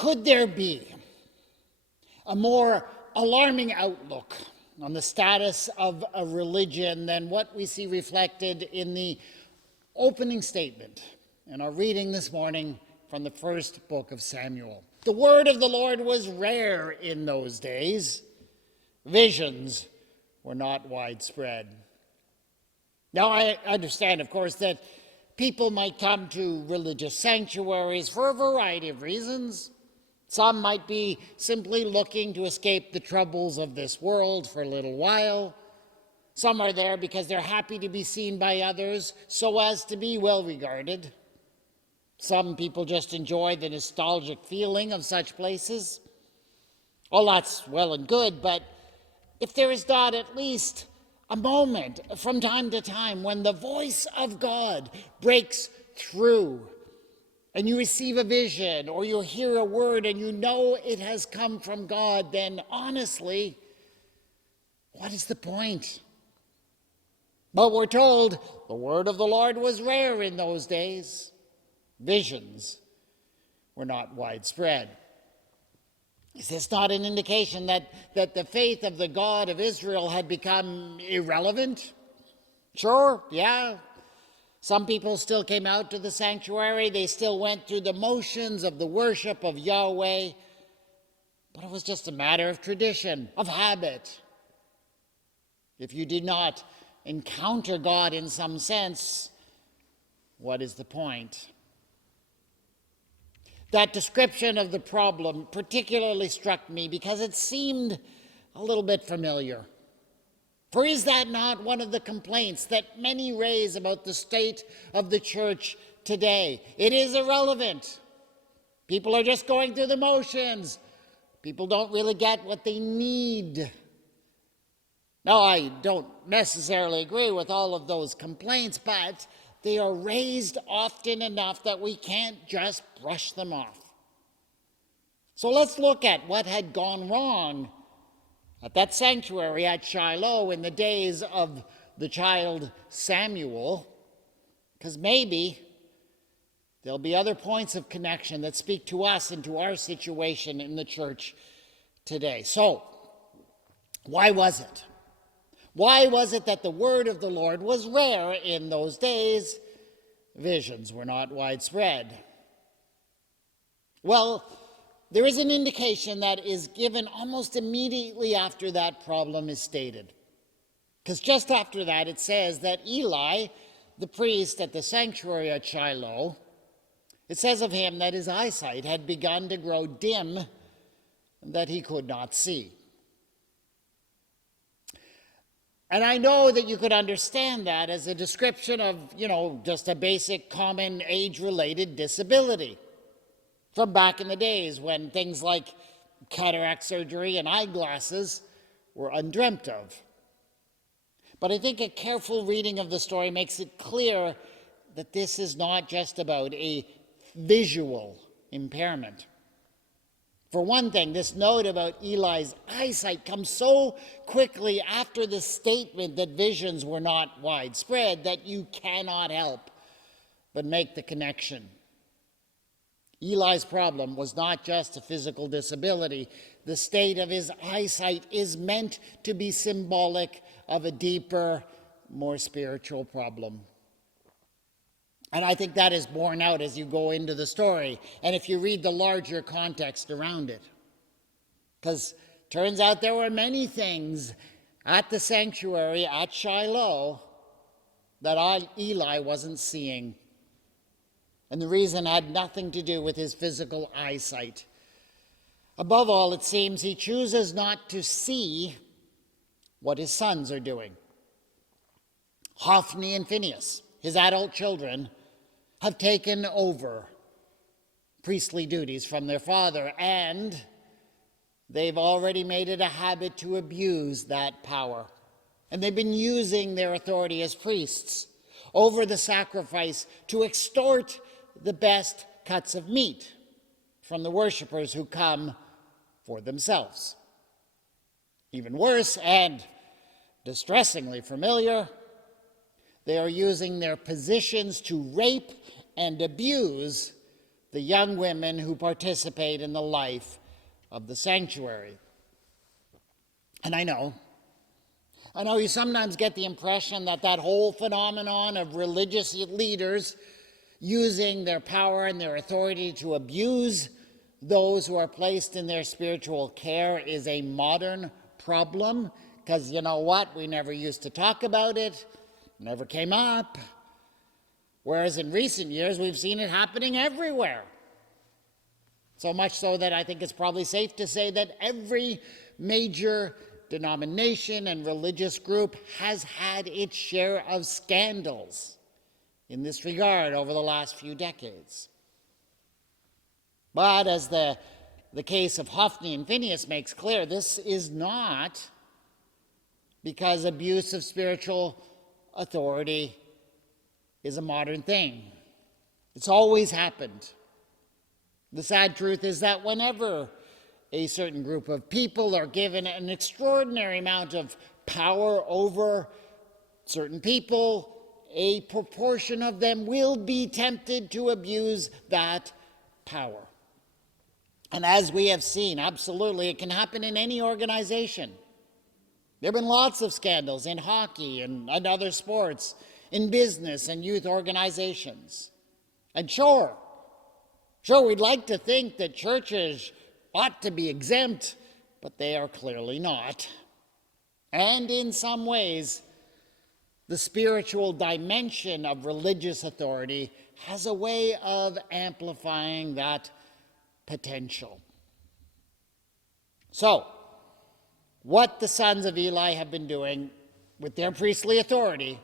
Could there be a more alarming outlook on the status of a religion than what we see reflected in the opening statement in our reading this morning from the first book of Samuel? The word of the Lord was rare in those days. Visions were not widespread. Now, I understand, of course, that people might come to religious sanctuaries for a variety of reasons. Some might be simply looking to escape the troubles of this world for a little while. Some are there because they're happy to be seen by others so as to be well regarded. Some people just enjoy the nostalgic feeling of such places. All that's well and good, but if there is not at least a moment from time to time when the voice of God breaks through and you receive a vision or you hear a word and you know it has come from God, then honestly, what is the point? But we're told the word of the Lord was rare in those days. Visions were not widespread. Is this not an indication that the faith of the God of Israel had become irrelevant? Sure, yeah. Some people still came out to the sanctuary. They still went through the motions of the worship of Yahweh. But it was just a matter of tradition, of habit. If you did not encounter God in some sense, what is the point? That description of the problem particularly struck me because it seemed a little bit familiar. For is that not one of the complaints that many raise about the state of the church today? It is irrelevant. People are just going through the motions. People don't really get what they need. Now, I don't necessarily agree with all of those complaints, but they are raised often enough that we can't just brush them off. So let's look at what had gone wrong at that sanctuary at Shiloh in the days of the child Samuel, because maybe there'll be other points of connection that speak to us and to our situation in the church today. So, why was it? Why was it that the word of the Lord was rare in those days? Visions were not widespread. Well, there is an indication that is given almost immediately after that problem is stated. Because just after that, it says that Eli, the priest at the sanctuary at Shiloh, it says of him that his eyesight had begun to grow dim and that he could not see. And I know that you could understand that as a description of, just a basic common age-related disability from back in the days when things like cataract surgery and eyeglasses were undreamt of. But I think a careful reading of the story makes it clear that this is not just about a visual impairment. For one thing, this note about Eli's eyesight comes so quickly after the statement that visions were not widespread that you cannot help but make the connection. Eli's problem was not just a physical disability. The state of his eyesight is meant to be symbolic of a deeper, more spiritual problem. And I think that is borne out as you go into the story, and if you read the larger context around it. Because turns out there were many things at the sanctuary at Shiloh that Eli wasn't seeing. And the reason had nothing to do with his physical eyesight. Above all, it seems he chooses not to see what his sons are doing. Hophni and Phinehas, his adult children, have taken over priestly duties from their father, and they've already made it a habit to abuse that power. And they've been using their authority as priests over the sacrifice to extort the best cuts of meat from the worshipers who come for themselves. Even worse, and distressingly familiar, they are using their positions to rape and abuse the young women who participate in the life of the sanctuary. And I know you sometimes get the impression that that whole phenomenon of religious leaders using their power and their authority to abuse those who are placed in their spiritual care is a modern problem, because you know what? We never used to talk about it, never came up. Whereas in recent years, we've seen it happening everywhere. So much so that I think it's probably safe to say that every major denomination and religious group has had its share of scandals in this regard over the last few decades. But as the case of Hophni and Phinehas makes clear, this is not because abuse of spiritual authority is a modern thing. It's always happened. The sad truth is that whenever a certain group of people are given an extraordinary amount of power over certain people, a proportion of them will be tempted to abuse that power. And as we have seen, absolutely, it can happen in any organization. There have been lots of scandals in hockey and other sports, in business and youth organizations. And sure, we'd like to think that churches ought to be exempt, but they are clearly not. And in some ways, the spiritual dimension of religious authority has a way of amplifying that potential. So, what the sons of Eli have been doing with their priestly authority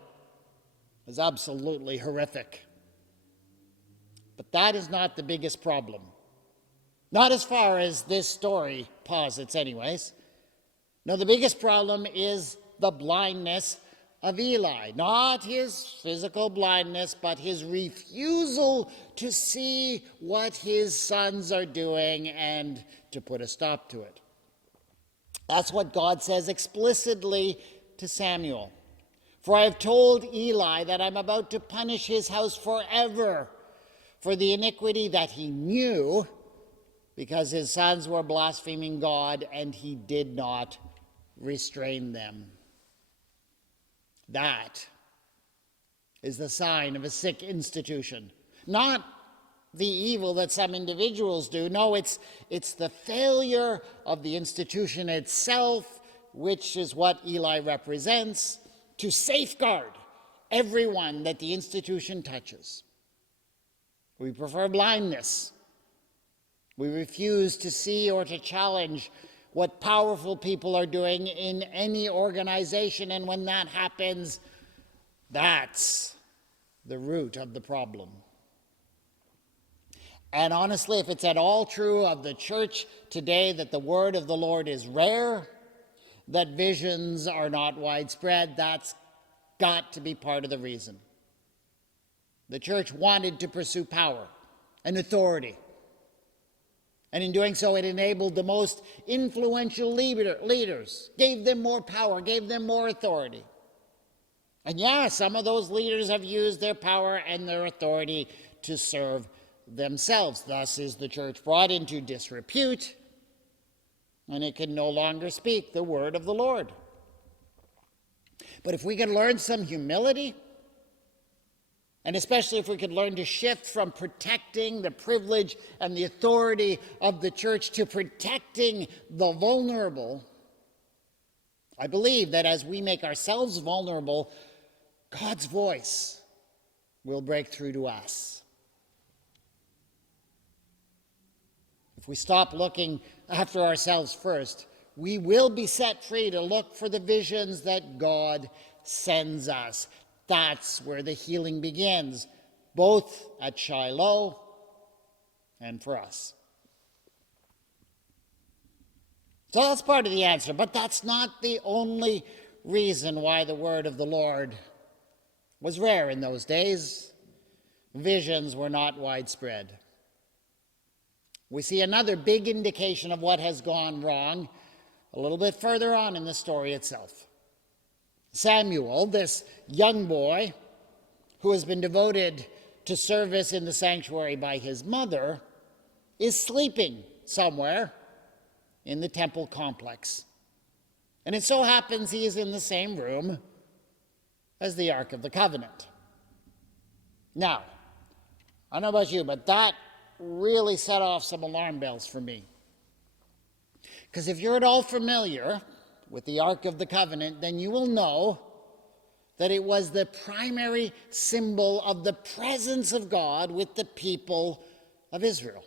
is absolutely horrific. But that is not the biggest problem. Not as far as this story posits anyways. No, the biggest problem is the blindness of Eli. Not his physical blindness, but his refusal to see what his sons are doing and to put a stop to it. That's what God says explicitly to Samuel. For I have told Eli that I'm about to punish his house forever for the iniquity that he knew, because his sons were blaspheming God and he did not restrain them. That is the sign of a sick institution. Not the evil that some individuals do. No, it's the failure of the institution itself, which is what Eli represents, to safeguard everyone that the institution touches. We prefer blindness. We refuse to see or to challenge what powerful people are doing in any organization, and when that happens, that's the root of the problem. And honestly, if it's at all true of the church today that the word of the Lord is rare, that visions are not widespread, that's got to be part of the reason. The church wanted to pursue power and authority. And in doing so, it enabled the most influential leaders, gave them more power, gave them more authority. And yeah, some of those leaders have used their power and their authority to serve themselves. Thus is the church brought into disrepute, and it can no longer speak the word of the Lord. But if we could learn some humility, and especially if we could learn to shift from protecting the privilege and the authority of the church to protecting the vulnerable, I believe that as we make ourselves vulnerable, God's voice will break through to us. If we stop looking after ourselves first, we will be set free to look for the visions that God sends us. That's where the healing begins, both at Shiloh and for us. So that's part of the answer, but that's not the only reason why the word of the Lord was rare in those days. Visions were not widespread. We see another big indication of what has gone wrong a little bit further on in the story itself. Samuel, this young boy who has been devoted to service in the sanctuary by his mother, is sleeping somewhere in the temple complex. And it so happens he is in the same room as the Ark of the Covenant. Now, I don't know about you, but that really set off some alarm bells for me. Because if you're at all familiar with the Ark of the Covenant, then you will know that it was the primary symbol of the presence of God with the people of Israel.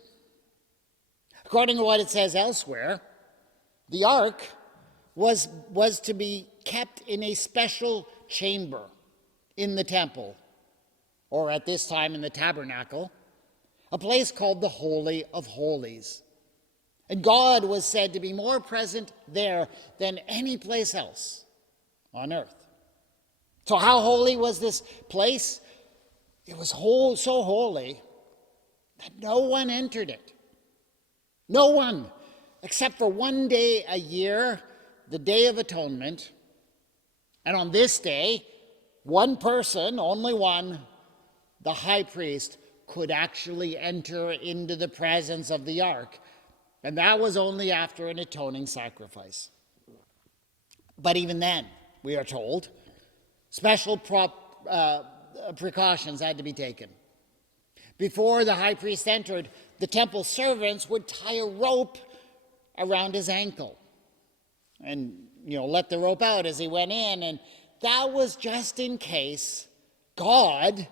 According to what it says elsewhere, the ark was to be kept in a special chamber in the temple, or at this time in the tabernacle, a place called the Holy of Holies. And God was said to be more present there than any place else on earth. So how holy was this place? It was so holy that no one entered it. No one, except for one day a year, the Day of Atonement. And on this day, one person, only one, the high priest, could actually enter into the presence of the ark. And that was only after an atoning sacrifice. But even then, we are told, special precautions had to be taken. Before the high priest entered, the temple servants would tie a rope around his ankle and, let the rope out as he went in. And that was just in case God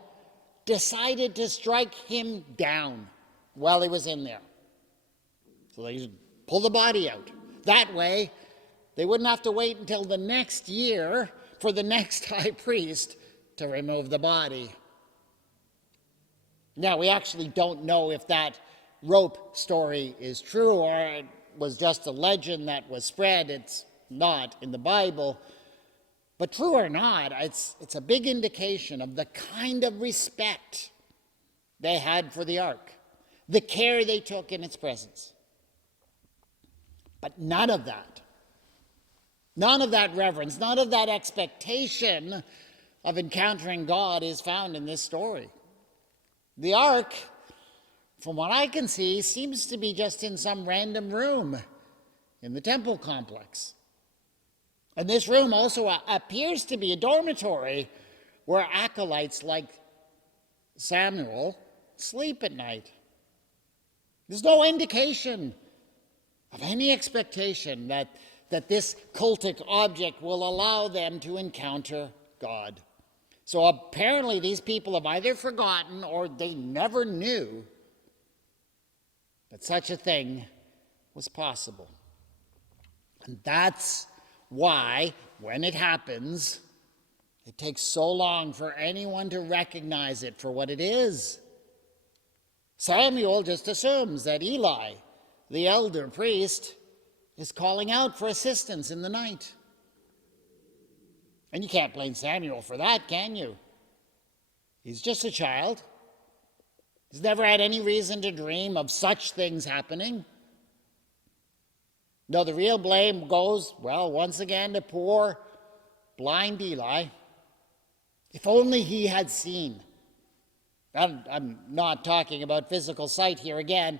decided to strike him down while he was in there. So they just pull the body out. That way, they wouldn't have to wait until the next year for the next high priest to remove the body. Now, we actually don't know if that rope story is true or it was just a legend that was spread. It's not in the Bible. But true or not, it's a big indication of the kind of respect they had for the ark, the care they took in its presence. But none of that reverence, none of that expectation of encountering God is found in this story. The ark, from what I can see, seems to be just in some random room in the temple complex. And this room also appears to be a dormitory where acolytes like Samuel sleep at night. There's no indication of any expectation that this cultic object will allow them to encounter God. So apparently these people have either forgotten or they never knew that such a thing was possible. And that's why, when it happens, it takes so long for anyone to recognize it for what it is. Samuel just assumes that Eli, the elder priest, is calling out for assistance in the night. And you can't blame Samuel for that, can you? He's just a child. He's never had any reason to dream of such things happening. No, the real blame goes, once again to poor, blind Eli. If only he had seen. I'm not talking about physical sight here again.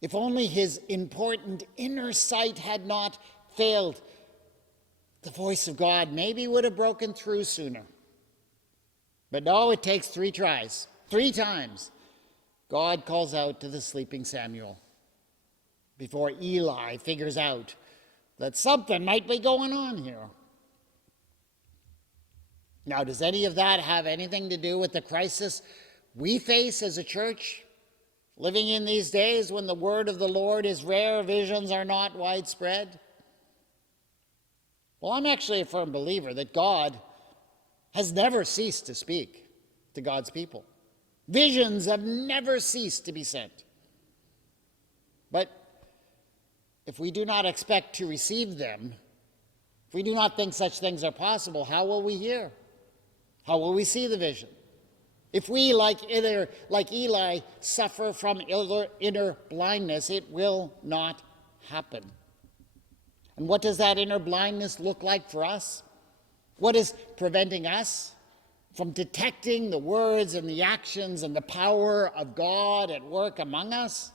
If only his important inner sight had not failed, the voice of God maybe would have broken through sooner. But no, it takes 3 tries. 3 times, God calls out to the sleeping Samuel before Eli figures out that something might be going on here. Now, does any of that have anything to do with the crisis we face as a church, living in these days when the word of the Lord is rare, visions are not widespread? Well, I'm actually a firm believer that God has never ceased to speak to God's people. Visions have never ceased to be sent. But if we do not expect to receive them, if we do not think such things are possible, how will we hear? How will we see the vision? If we, like Eli, suffer from inner blindness, it will not happen. And what does that inner blindness look like for us? What is preventing us from detecting the words and the actions and the power of God at work among us?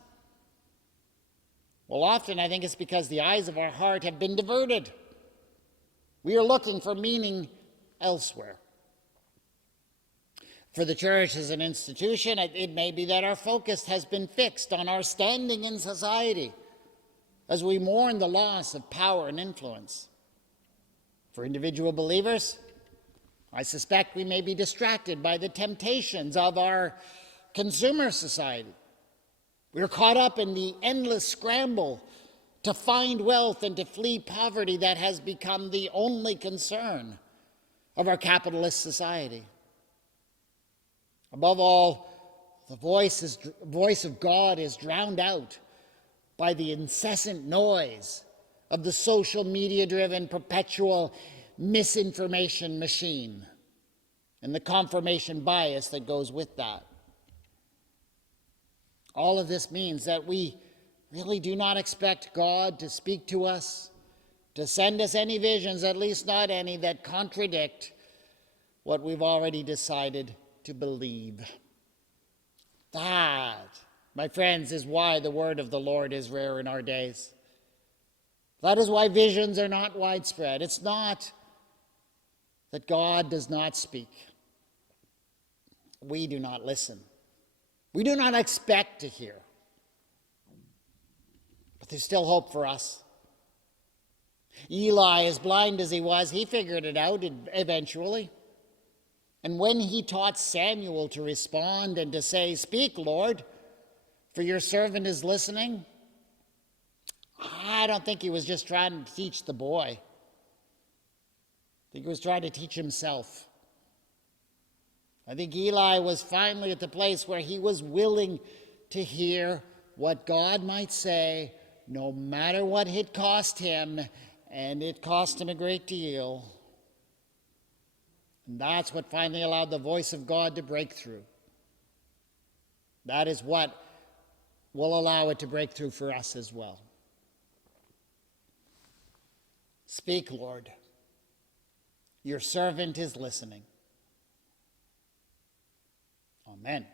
Well, often I think it's because the eyes of our heart have been diverted. We are looking for meaning elsewhere. For the church as an institution, it may be that our focus has been fixed on our standing in society as we mourn the loss of power and influence. For individual believers, I suspect we may be distracted by the temptations of our consumer society. We're caught up in the endless scramble to find wealth and to flee poverty that has become the only concern of our capitalist society. Above all, the voice of God is drowned out by the incessant noise of the social media-driven perpetual misinformation machine and the confirmation bias that goes with that. All of this means that we really do not expect God to speak to us, to send us any visions, at least not any that contradict what we've already decided to believe. That, my friends, is why the word of the Lord is rare in our days. That is why visions are not widespread. It's not that God does not speak. We do not listen. We do not expect to hear. But there's still hope for us. Eli, as blind as he was, he figured it out eventually. And when he taught Samuel to respond and to say, "Speak, Lord, for your servant is listening," I don't think he was just trying to teach the boy. I think he was trying to teach himself. I think Eli was finally at the place where he was willing to hear what God might say, no matter what it cost him, and it cost him a great deal. And that's what finally allowed the voice of God to break through. That is what will allow it to break through for us as well. Speak, Lord. Your servant is listening. Amen.